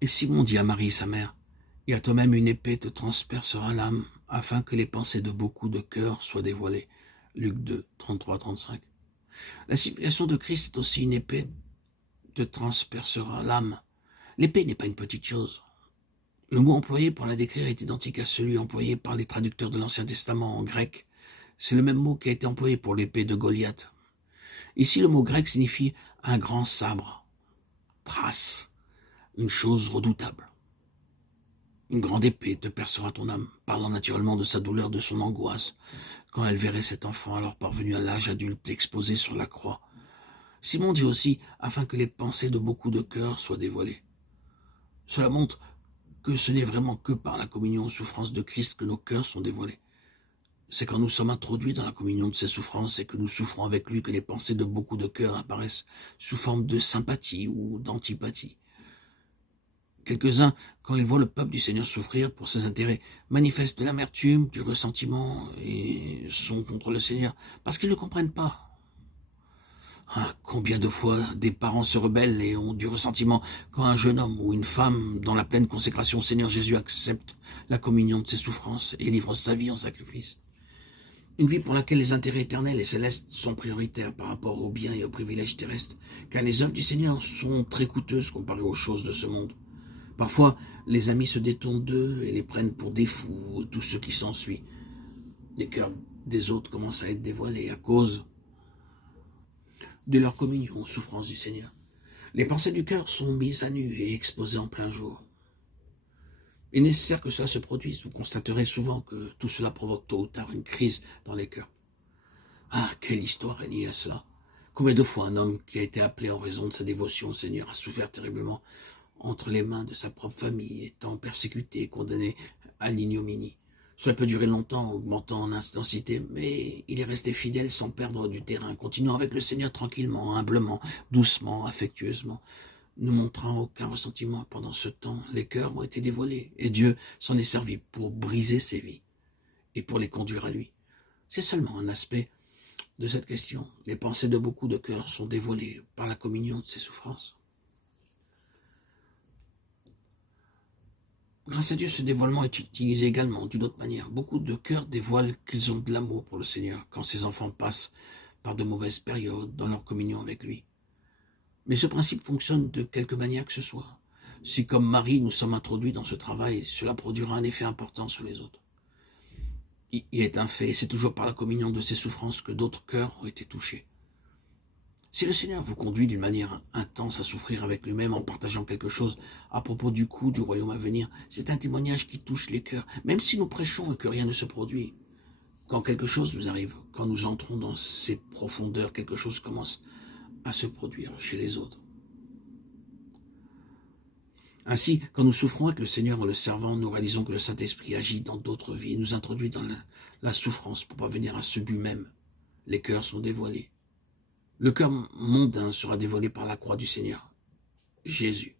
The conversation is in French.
Et Simon dit à Marie, sa mère, « Et à toi-même une épée te transpercera l'âme, afin que les pensées de beaucoup de cœurs soient dévoilées. » Luc 2, 33-35. La signification de Christ est aussi une épée te transpercera l'âme. L'épée n'est pas une petite chose. Le mot employé pour la décrire est identique à celui employé par les traducteurs de l'Ancien Testament en grec. C'est le même mot qui a été employé pour l'épée de Goliath. Ici, le mot grec signifie un grand sabre, trace, une chose redoutable. Une grande épée te percera ton âme, parlant naturellement de sa douleur, de son angoisse, quand elle verrait cet enfant alors parvenu à l'âge adulte exposé sur la croix. Simon dit aussi, afin que les pensées de beaucoup de cœurs soient dévoilées. Cela montre que ce n'est vraiment que par la communion aux souffrances de Christ que nos cœurs sont dévoilés. C'est quand nous sommes introduits dans la communion de ses souffrances et que nous souffrons avec lui que les pensées de beaucoup de cœurs apparaissent sous forme de sympathie ou d'antipathie. Quelques-uns, quand ils voient le peuple du Seigneur souffrir pour ses intérêts, manifestent de l'amertume, du ressentiment et sont contre le Seigneur parce qu'ils ne comprennent pas. Ah, combien de fois des parents se rebellent et ont du ressentiment quand un jeune homme ou une femme, dans la pleine consécration au Seigneur Jésus, accepte la communion de ses souffrances et livre sa vie en sacrifice. Une vie pour laquelle les intérêts éternels et célestes sont prioritaires par rapport aux biens et aux privilèges terrestres, car les œuvres du Seigneur sont très coûteuses comparées aux choses de ce monde. Parfois, les amis se détournent d'eux et les prennent pour des fous, tout ce qui s'ensuit. Les cœurs des autres commencent à être dévoilés à cause de leur communion aux souffrances du Seigneur. Les pensées du cœur sont mises à nu et exposées en plein jour. Il est nécessaire que cela se produise. Vous constaterez souvent que tout cela provoque tôt ou tard une crise dans les cœurs. Ah, quelle histoire est liée à cela! Combien de fois un homme qui a été appelé en raison de sa dévotion au Seigneur a souffert terriblement entre les mains de sa propre famille, étant persécuté et condamné à l'ignominie. Cela peut durer longtemps, augmentant en intensité, mais il est resté fidèle sans perdre du terrain, continuant avec le Seigneur tranquillement, humblement, doucement, affectueusement, ne montrant aucun ressentiment. Pendant ce temps, les cœurs ont été dévoilés, et Dieu s'en est servi pour briser ces vies et pour les conduire à lui. C'est seulement un aspect de cette question. Les pensées de beaucoup de cœurs sont dévoilées par la communion de ses souffrances. Grâce à Dieu, ce dévoilement est utilisé également d'une autre manière. Beaucoup de cœurs dévoilent qu'ils ont de l'amour pour le Seigneur quand ses enfants passent par de mauvaises périodes dans leur communion avec lui. Mais ce principe fonctionne de quelque manière que ce soit. Si, comme Marie, nous sommes introduits dans ce travail, cela produira un effet important sur les autres. Il est un fait, et c'est toujours par la communion de ces souffrances que d'autres cœurs ont été touchés. Si le Seigneur vous conduit d'une manière intense à souffrir avec lui-même en partageant quelque chose à propos du coup du royaume à venir, c'est un témoignage qui touche les cœurs, même si nous prêchons et que rien ne se produit. Quand quelque chose nous arrive, quand nous entrons dans ces profondeurs, quelque chose commence à se produire chez les autres. Ainsi, quand nous souffrons avec le Seigneur en le servant, nous réalisons que le Saint-Esprit agit dans d'autres vies et nous introduit dans la souffrance pour parvenir à ce but même. Les cœurs sont dévoilés. Le cœur mondain sera dévoilé par la croix du Seigneur, Jésus.